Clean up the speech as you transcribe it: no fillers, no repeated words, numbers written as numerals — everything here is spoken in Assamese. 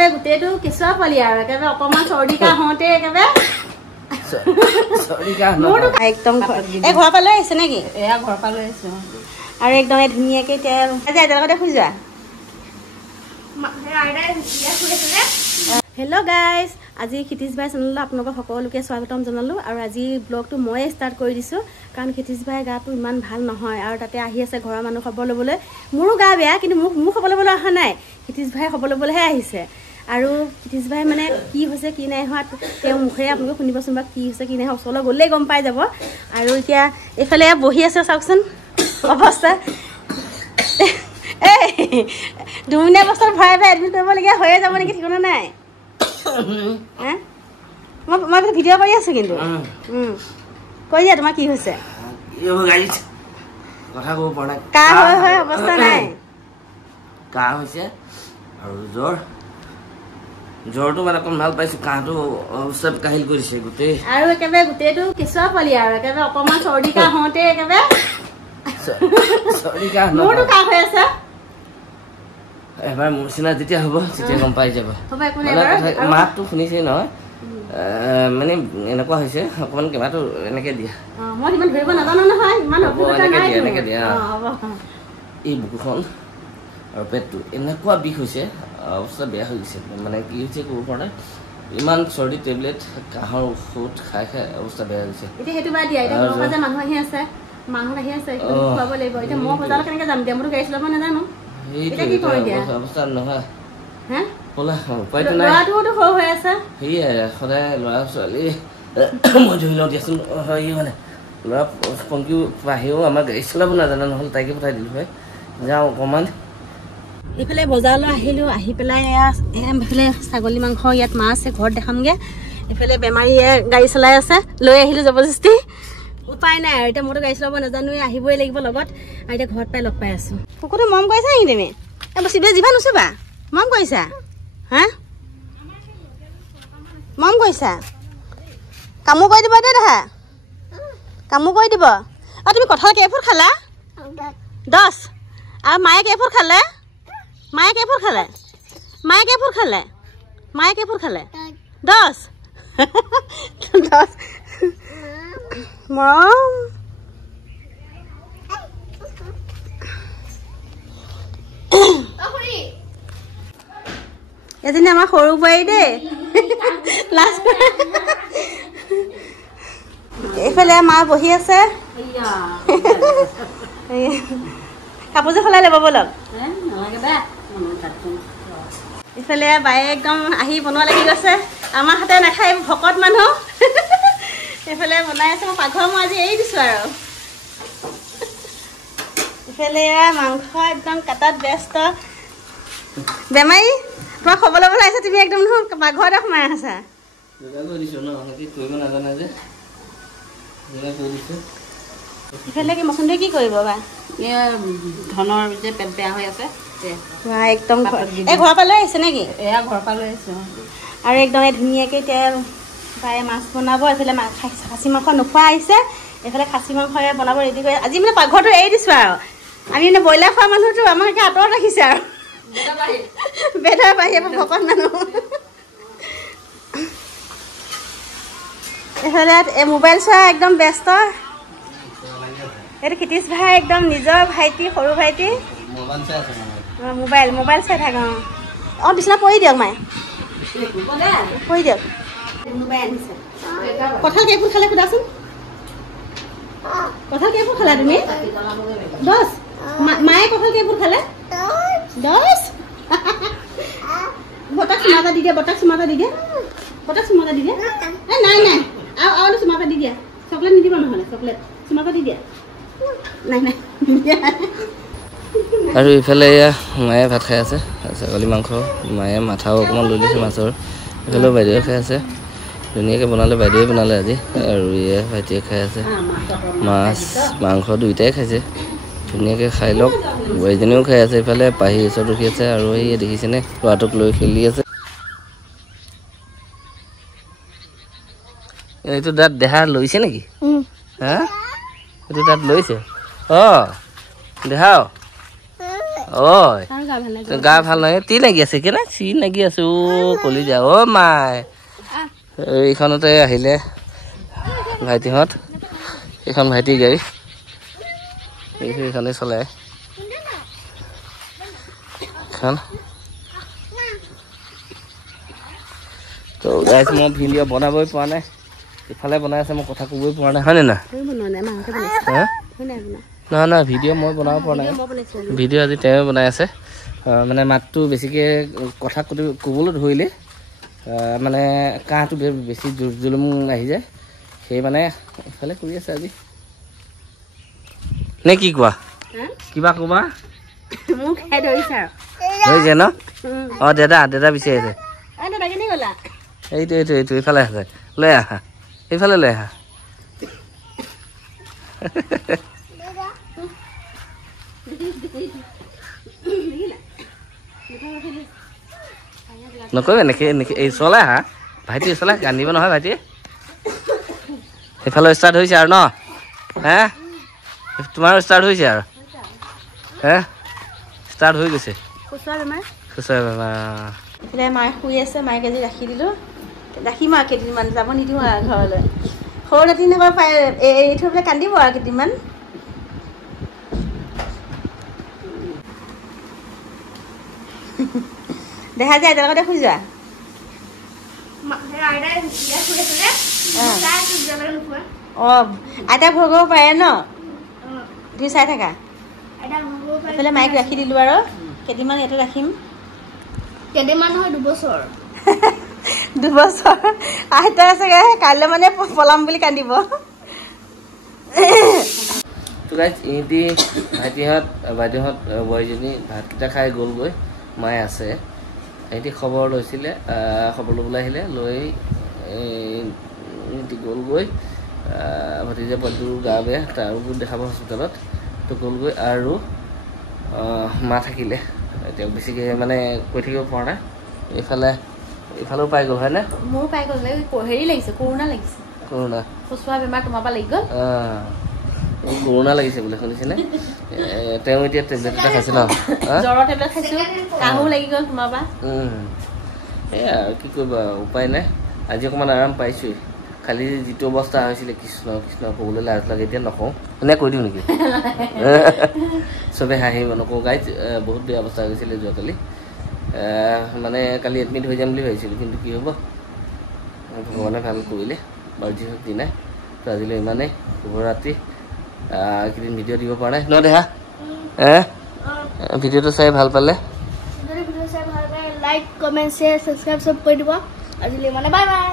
গোটেইটো কেঁচুৱা পোৱালি আৰু একেবাৰে অকমান চৰ্দি কাহ হওঁতে একেবাৰে একদম ঘৰৰ পৰা লৈ আহিছে নেকি? এয়া ঘৰৰ পৰা লৈ আহিছো আৰু একদম ধুনীয়াকে এতিয়ালৈকে শুই যোৱা। হেল্ল' গাইজ, আজি ক্ষিতিজ ভাই চেনেলত আপোনালোকক সকলোকে স্বাগতম জনালোঁ। আৰু আজি ব্লগটো ময়ে ষ্টাৰ্ট কৰি দিছোঁ, কাৰণ ক্ষিতিজ ভাইৰ গাটো ইমান ভাল নহয় আৰু তাতে আহি আছে ঘৰৰ মানুহ খবৰ ল'বলৈ। মোৰো গা বেয়া, কিন্তু মোক খবৰ ল'বলৈ অহা নাই, ক্ষিতিজ ভাই খবৰ ল'বলৈহে আহিছে। আৰু ক্ষিতিজ ভাই মানে কি হৈছে কি নাই হোৱা তেওঁ মুখেৰে আপোনালোকে শুনিবচোন বা কি হৈছে কি নাই হোৱা, ওচৰলৈ গ'লেই গম পাই যাব। আৰু এতিয়া এইফালে বহি আছে, চাওকচোন অৱস্থা। এই 2 মিনিট অৱস্থাত ভৰাই এডমিট কৰিবলগীয়া হৈয়ে যাব নেকি ঠিকনা নাই। মই ভিডিঅ' কৰি আছো, কিন্তু কৈ দিয়া তোমাৰ কি হৈছে। কাহ হয় অৱস্থা নাই, কাহ হৈছে আৰু জ্বৰটো মানে অকণ ভাল পাইছো, কাহটো অৱস্থা কাহিল কৰিছে গোটেই। আৰু একেবাৰে গোটেইটো কেঁচুৱা পোৱালি আৰু একেবাৰে অকমান চৰ্দি কাহ হওঁতে একেবাৰে চৰ্দি কাহ মোৰতো কাহ হৈ আছে। এবাৰ মোৰ চিনা যেতিয়া হ'ব তেতিয়া গম পাই যাব। মাতটো শুনিছে নহয়, মানে এনেকুৱা হৈছে অকমান কেইবাটো এনেকে দিয়া। মই ইমান ধৰিব নাজানো নহয়, ইমান এনেকে দিয়া। এই বুকুখন আৰু পেটটো এনেকুৱা বিষ হৈছে, অৱস্থা বেয়া হৈ গৈছে। মানে কি হৈছে ক'ব পৰা নাই, ইমান চৰ্দি টেবলেট কাহৰ ঔষধ খাই অৱস্থা বেয়া হৈছে। এতিয়া সেইটো বাদ দিয়া, এতিয়া ঘৰৰ পৰা যে মানুহ আহি আছে, খুৱাব লাগিব। এতিয়া মই বজাৰলৈ কেনেকে যাম, দিয়া মইতো গাড়ী চলাব নাজানো। অৱস্থা নহয়, সেয়াই সদায় ল'ৰা ছোৱালী মই ধৰি লওঁ দিয়াচোন। মানে ল'ৰা পংকিও আহিও আমাৰ গাড়ী চলাব নাজানে, নহ'লে তাইকে পঠাই দিলোঁ হয়। যাওঁ অকণমান এইফালে বজাৰলৈ আহিলোঁ, আহি পেলাই এইফালে ছাগলী মাংস, ইয়াত মাছ আছে, ঘৰত দেখামগৈ। এইফালে বেমাৰীয়ে গাড়ী চলাই আছে, লৈ আহিলোঁ জবৰদস্তি, উপায় নাই আৰু। এতিয়া মইতো গাড়ী চলাব নাজানোৱে, আহিবই লাগিব লগত। আৰু এতিয়া ঘৰত পাই লগ পাই আছোঁ। কুকুৰটো মৰম কৰিছা নেকি তুমি? চিবিয়ে জিভা নুচুবা, মৰম কৰিছা? হা মৰম কৰিছা? কামোৰ কৰি দিব দে, দেখা কামোৰ কৰি দিব। আৰু তুমি কঁঠাল কেইফুট খালা? 10। আৰু মায়ে কেইফুট খালে? মায়ে কেইফুট খালে? 10। 10 মৰম। এজনী আমাৰ সৰু বোৱাৰী দেই, এইফালে মা বহি আছে। কাপোৰযোৰ সলাই ল'ব বলক। ইফালে বায়ে একদম আহি বনোৱা লাগি গৈছে, আমাৰ হাতে নাখায় ভকত মানুহ। এইফালে বনাই আছে, মই পাকঘৰ মই আজি এৰি দিছোঁ আৰু। ইফালে মাংস একদম কাটাত ব্যস্ত। বেমাৰী তোমাক খবৰ ল'বলৈ আহিছে, তুমি একদম পাকঘৰতে সোমাই আছা। ইফালে কি মচন্দৰী কি কৰিব বা? ধনৰ যে পেট বেয়া হৈ আছে, একদম ঘৰৰ পৰা লৈ আহিছে নেকি? এয়া ঘৰৰ পৰা লৈ আহিছো। আৰু একদম ধুনীয়াকৈ তেল বায়ে মাছ বনাব। এইফালে খাচী মাংস নোখোৱা আহিছে, এইফালে খাচী মাংসৰে বনাব ৰেডি কৰি। আজি মানে পাকঘৰটো এৰি দিছোঁ আৰু। আমি মানে ব্ৰইলাৰ খোৱা মানুহটো আমাক একে আঁতৰত ৰাখিছে আৰু, বেদৰ বাহিৰে ভকত মানুহ। এইফালে মোবাইল চোৱা একদম ব্যস্ত। এইটো ক্ষিতিজ ভাই একদম নিজৰ ভাইটি, সৰু ভাইটি, মোবাইল চাই থাক। বিচনা পৰি দিয়ক, মায়ে পৰি দিয়ক। কঁঠাল কেইফুট খালে সোধাচোন? কঁঠাল কেইফুট খালা তুমি? 10। মায়ে কঁঠাল কেইফুট খালে? 10। বতাক চুমা এটা দি দিয়া, নাই আৰু চুমা এটা দি দিয়া। চকলেট নিদিব, নহ'লে চকলেট চুমা এটা দি দিয়া। নাই আৰু ইফালে এয়া মায়ে ভাত খাই আছে, ছাগলী মাংস। মায়ে মাথাও অকণমান লৈ লৈছে মাছৰ। এইফালেও বাইদেৱে খাই আছে, ধুনীয়াকৈ বনালে, বাইদেৱে বনালে আজি। আৰু এয়া ভাইটিয়ে খাই আছে, মাছ মাংস দুয়োটাই খাইছে। ধুনীয়াকৈ খাই লওক। বোৱাৰীজনীও খাই আছে, ইফালে পাহি ওচৰত ৰখি আছে। আৰু এই দেখিছেনে, ল'ৰাটোক লৈ খেলি আছে। এইটো দাঁত দেহা লৈছে নেকি? হা, এইটো দাঁত লৈছে। দেহা ঐ আৰু গা ভাল নাই গা ভাল নহয় তি লাগি আছে কেনে চি লাগি আছে কলি যা মাই এইখনতে আহিলে ভাইটিহঁত এইখন ভাইটিৰ গাড়ী এইখনে চলাই এখন তো গাইছ মই ভিডিঅ' বনাবই পৰা নাই ইফালে বনাই আছে মই কথা ক'বই পৰা নাই হয়নে নাই নহয় নহয় ভিডিঅ' মই বনাব পৰা নাই ভিডিঅ' আজি তেওঁ বনাই আছে মানে মাতটো বেছিকৈ কথা ক'বলৈ ধৰিলে মানে কাহটো বেছি জুলুম আহি যায় সেই মানে ইফালে কৰি আছে আজি নে কি কোৱা কিবা ক'বা মোক খাই ধৰিছে ধৰিছে ন অঁ দাদা বিচাৰি আছে দাদা কেনে গ'লা এইটো ইফালে আছে লৈ আহা এইফালে লৈ আহা নকৰিবা এনেকৈ এই চলাই আহা ভাইটি চলাই কান্দিব নহয় ভাইটি সেইফালে ষ্টাৰ্ট হৈছে আৰু ন হে তোমাৰো ষ্টাৰ্ট হৈছে আৰু হে ষ্টাৰ্ট হৈ গৈছে খুচুৰা বেমাৰ মায়ে শুই আছে মায়ে কেজি ৰাখি দিলোঁ ৰাখিম আৰু কেইদিনমান যাব নিদিওঁ আৰু ঘৰলৈ সৰু ৰাতি নকয় পাই এৰি থৈ পেলাই কান্দিব আৰু কেইদিনমান দেখা যায় এতিয়ালৈকে শুই যোৱা অঁ আইতা ভয় কৰিব পাৰে ন তুমি চাই থাকা এইফালে মাইক ৰাখি দিলোঁ আৰু কেইদিনমান ইয়াতে ৰাখিম কেইদিনমান নহয় 2 বছৰ 2 বছৰ আইতা চাগে কাইলৈ মানে পলাম বুলি কান্দিব তো গাইজ ইহঁতি ভাইটিহঁত বাইদেউহঁত বোৱাৰীজনী ভাতকেইটা খাই গ'লগৈ মায়ে আছে সিহঁতি খবৰ লৈছিলে খবৰ ল'বলৈ আহিলে লৈ সিহঁতি গ'লগৈ ভতিজা পোৱালিটোৰ গা বেয়া তাৰো দেখাব হস্পিটেলত তো গ'লগৈ আৰু মা থাকিলে এতিয়া বেছিকৈ মানে কৈ থাকিব পৰা নাই এইফালেও পাই গ'ল হয়নে মোৰো পাই গ'ল হেৰি লাগিছে কৰোণা লাগিছে কৰোণা খুচুৰা বেমাৰ তোমাৰ পৰা লাগি গ'ল কৰোণা লাগিছে বোলে শুনিছেনে তেওঁ এতিয়া টেবলেট এটা খাইছে ন জ্বৰৰ টেবলেট খাইছোঁ কাহো লাগি গ'ল তোমাৰ পৰা সেয়া আৰু কি কৰিবা উপায় নাই আজি অকণমান আৰাম পাইছোঁৱেই খালি যিটো অৱস্থা হৈছিলে কৃষ্ণ ক'বলৈ লাজ লাগে এতিয়া নকওঁ এনে কৈ দিওঁ নেকি চবে হাঁহিব নকওঁ গাইজ বহুত বেয়া অৱস্থা হৈছিলে যোৱাকালি মানে কালি এডমিট হৈ যাম বুলি ভাবিছিলোঁ কিন্তু কি হ'ব ভগৱানে ভাল কৰিলে বাৰু যি হওক দিনাই তো আজিলৈ ইমানেই শুভৰাত্ৰি এইকেইদিন ভিডিঅ' দিব পৰা নাই ন দেহা ভিডিঅ'টো চাই ভাল পালে লাইক কমেণ্ট শ্বেয়াৰ ছাবস্ক্ৰাইব চব কৰি দিব আজিলৈ মানে বাই বাই